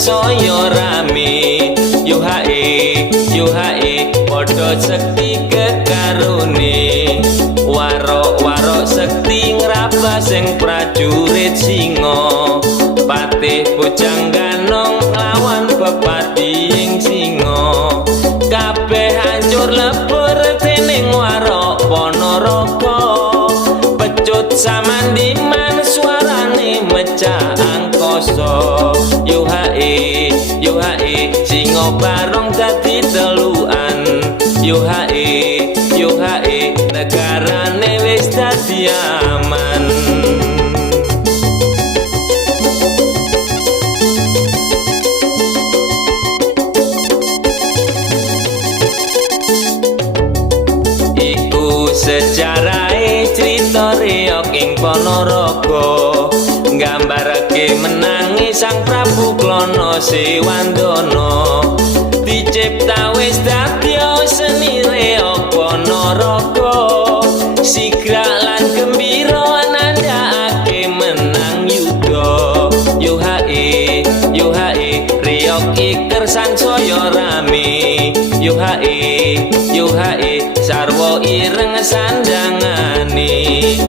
sansaya rame. Yuhae padha sekti kekarone. Warok sekti ngraba sing prajurit singa. Patih bojang ganong lawan bepati ing singa. Kabeh hancur lebur dening Warok Ponorogo. Pecut samandiman suarane mecah angkasa. Yuhae singa barong dadi telukan. Yuhae negarane wis dadi aman. Iku sejarahe crita reog ing Ponorogo, nggambarake menangi Sang Prabu Klana Sewandana. Dicipta wis dadya seni reog Ponorogo, sigrak lan gembira nandhakake menang yuda. Yuhae reog iker sansaya rame. Yuhae sarwa ireng sandangane.